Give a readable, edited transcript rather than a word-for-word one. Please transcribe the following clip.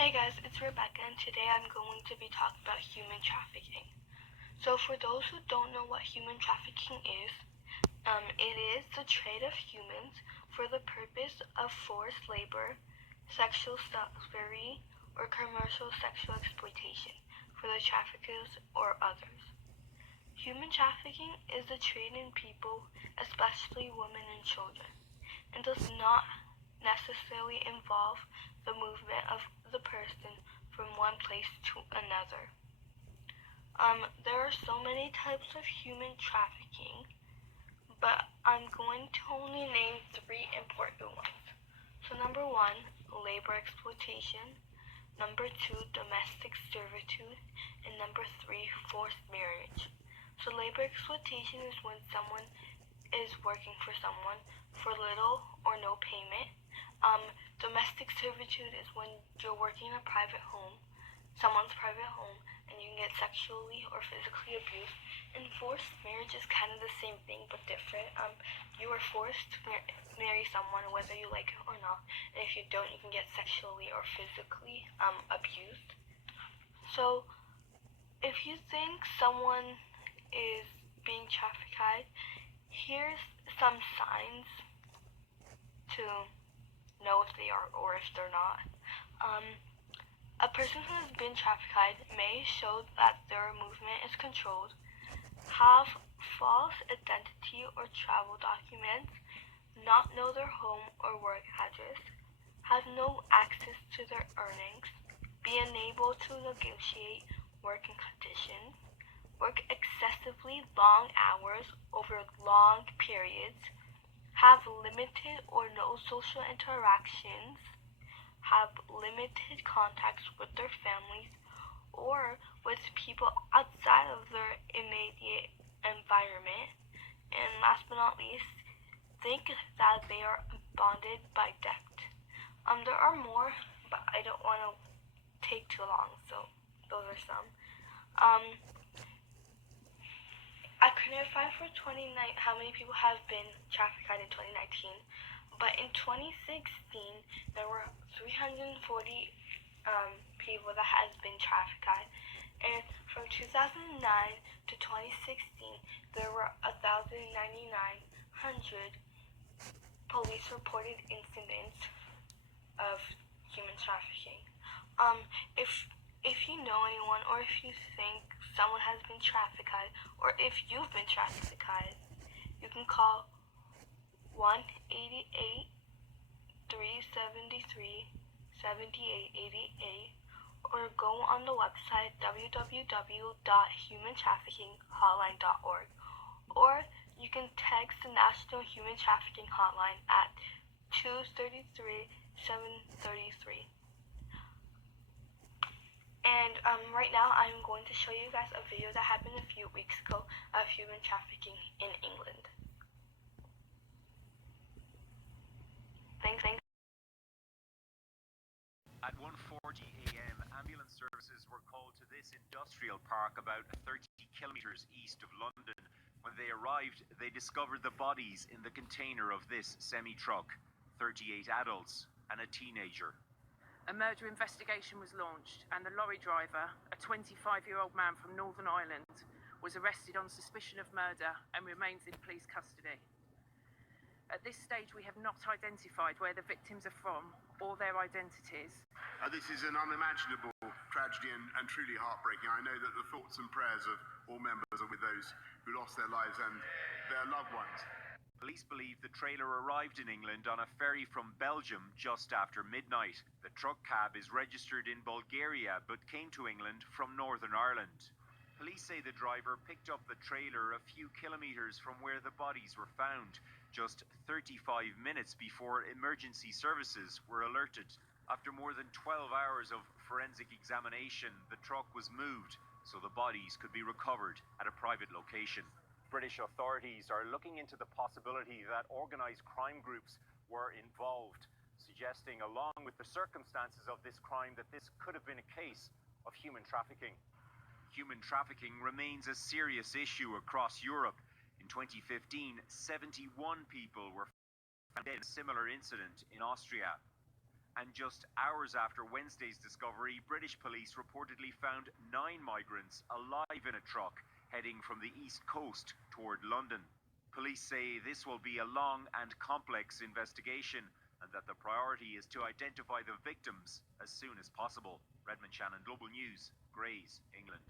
Hey guys, it's Rebecca, and today I'm going to be talking about human trafficking. So for those who don't know what human trafficking is, it is the trade of humans for the purpose of forced labor, sexual slavery, or commercial sexual exploitation for the traffickers or others. Human trafficking is the trade in people, especially women and children, and does not necessarily involve the movement of the person from one place to another. There are so many types of human trafficking, but I'm going to only name three important ones. So number one, labor exploitation. Number two, domestic servitude. And number three, forced marriage. So labor exploitation is when someone is working for someone for little or no payment. Domestic servitude is when you're working in a private home, someone's private home, and you can get sexually or physically abused. And forced marriage is kind of the same thing but different. You are forced to marry someone whether you like it or not, and if you don't, you can get sexually or physically abused. So if you think someone is being trafficked, here's some signs to know if they are or if they're not. A person who has been trafficked may show that their movement is controlled, have false identity or travel documents, not know their home or work address, have no access to their earnings, be unable to negotiate working conditions, work excessively long hours over long periods, have limited or no social interactions, have limited contacts with their families or with people outside of their immediate environment, and last but not least, think that they are bonded by debt. There are more, but I don't want to take too long, so those are some. I couldn't find for 2019 how many people have been trafficked in 2019, but in 2016 there were 340 people that has been trafficked, and from 2009 to 2016 there were 1,900 police reported incidents of human trafficking. If you know anyone, or if you think someone has been trafficked, or if you've been trafficked, you can call 1-888-373-7888 or go on the website www.humantraffickinghotline.org, or you can text the National Human Trafficking Hotline at 233-733. And right now I'm going to show you guys a video that happened a few weeks ago of human trafficking in England. Thanks. At 1:40 a.m., ambulance services were called to this industrial park about 30 kilometres east of London. When they arrived, they discovered the bodies in the container of this semi-truck, 38 adults and a teenager. A murder investigation was launched, and the lorry driver, a 25-year-old man from Northern Ireland, was arrested on suspicion of murder and remains in police custody. At this stage, we have not identified where the victims are from or their identities. This is an unimaginable tragedy and truly heartbreaking. I know that the thoughts and prayers of all members are with those who lost their lives and their loved ones. Police believe the trailer arrived in England on a ferry from Belgium just after midnight. The truck cab is registered in Bulgaria but came to England from Northern Ireland. Police say the driver picked up the trailer a few kilometres from where the bodies were found, just 35 minutes before emergency services were alerted. After more than 12 hours of forensic examination, the truck was moved so the bodies could be recovered at a private location. British authorities are looking into the possibility that organised crime groups were involved, suggesting, along with the circumstances of this crime, that this could have been a case of human trafficking. Human trafficking remains a serious issue across Europe. In 2015, 71 people were found dead in a similar incident in Austria. And just hours after Wednesday's discovery, British police reportedly found 9 migrants alive in a truck heading from the east coast toward London. Police say this will be a long and complex investigation and that the priority is to identify the victims as soon as possible. Redmond Shannon, Global News, Grays, England.